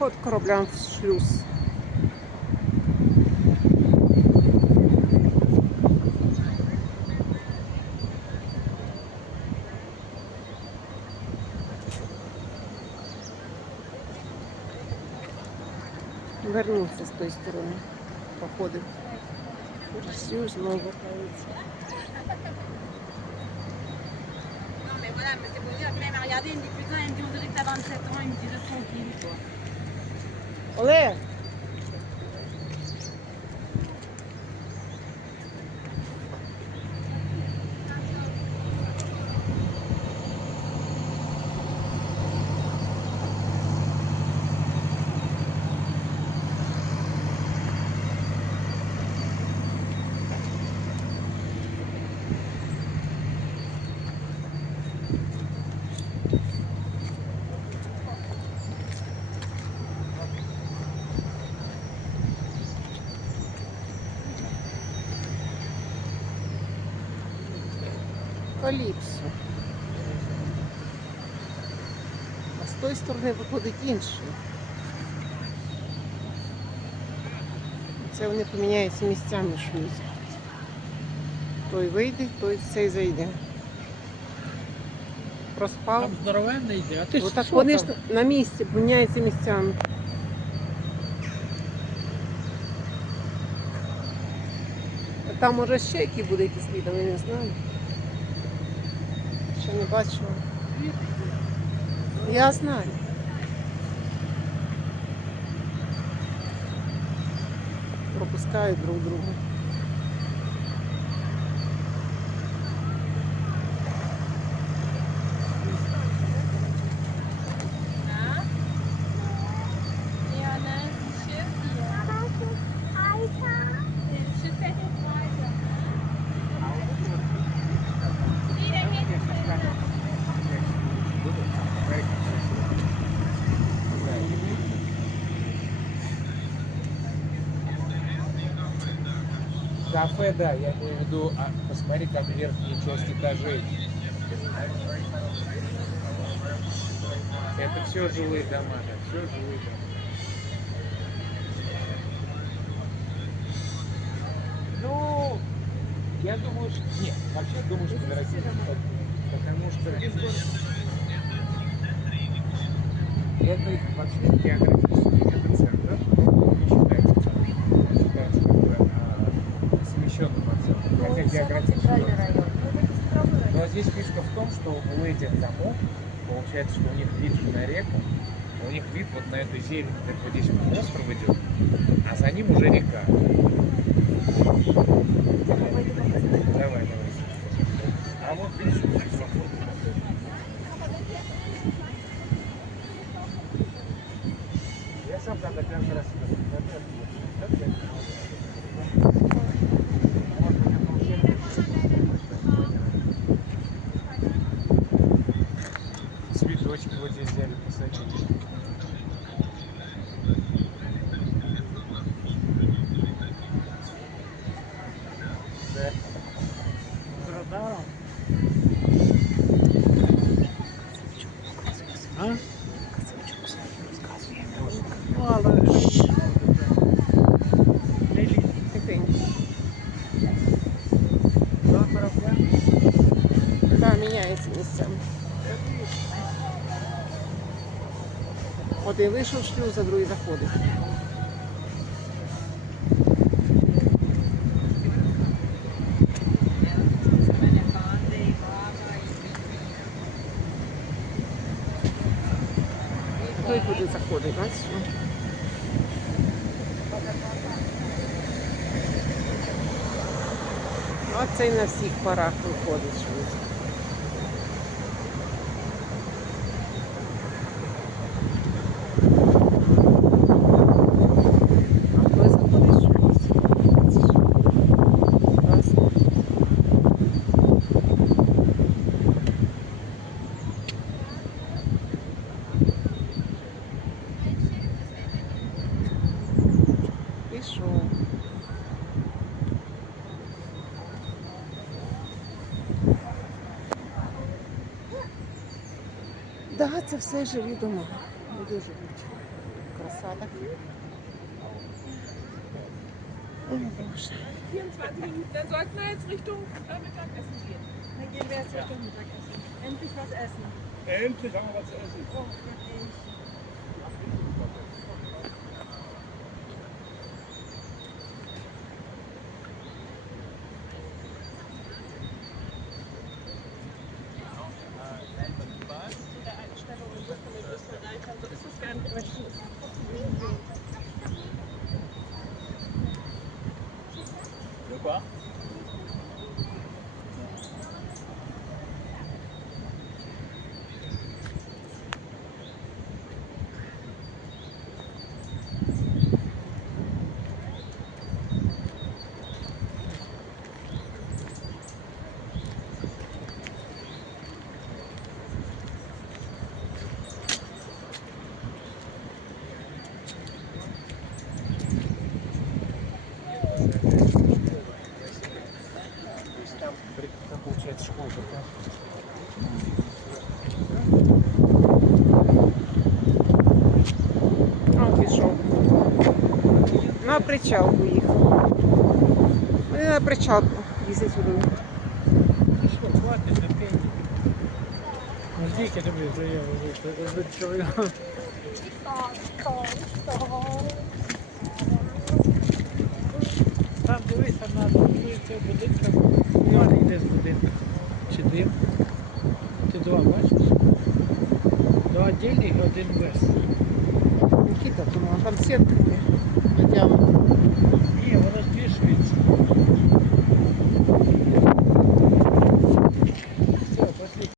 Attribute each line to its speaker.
Speaker 1: Заход кораблям в шлюз. Вернувся з тої сторони. Походив. Шлюз знову вертається.
Speaker 2: Voilà, mais c'est pour dire que même à regarder, il me dit putain, il me dit on dirait que t'as 27 ans, il me dit reste tranquille, quoi.
Speaker 1: Олег! Каліпсо. А з тої сторони виходить інший. Це вони поміняються місцями шлюз. Той вийде, той цей зайде. Проспав.
Speaker 3: Там здоровенний йде, а ти
Speaker 1: Отак
Speaker 3: що
Speaker 1: вони ж
Speaker 3: там?
Speaker 1: на місці, міняються місцями. А там може ще які буде якісь відео, я не знаю. Ще не бачила. Я знаю. Пропускають друг друга.
Speaker 3: Кафе, да, я имею в виду, а, посмотри, как верхние часть этажей. Это все жилые дома, да, все жилые дома. Ну, я думаю, что... Нет, вообще думаю, что так, потому что это вообще географический что у этих домов получается, что у них вид на реку, у них вид вот на эту зелень, как вот здесь вот остров идет, а за ним уже река. Давай, давай. А вот видишь, вот здесь Я сам когда первый раз первый раз, как я Может быть, это уже Цветочки вот здесь взяли, посадили. Да. Радаром. А? Ну, але ж не
Speaker 1: Один вийшов шлюз, а другий заходить. Той туди заходить, бачиш? Ну, А цей на всіх парах виходить це все живі дома. Люди живуть. краса так. О, Боже.
Speaker 2: 24 Minuten, dann sollten wir jetzt Richtung äh, Mittagessen gehen.
Speaker 3: Dann gehen wir jetzt Richtung Mittagessen. Endlich was essen.
Speaker 4: Endlich haben wir was zu essen.
Speaker 3: Oh, wirklich.
Speaker 1: На причал поїхав. Вони на причал їздять водою.
Speaker 5: Що, хватить на пенні. Ну, скільки тобі заяву вийшли? Там дивися на вулицю будинка. Ну, йде з будинка. Чи дим? Ти два бачиш? Два отдельних, один без.
Speaker 1: Никита, там. Натягнута.
Speaker 5: Ні, воно збільшується.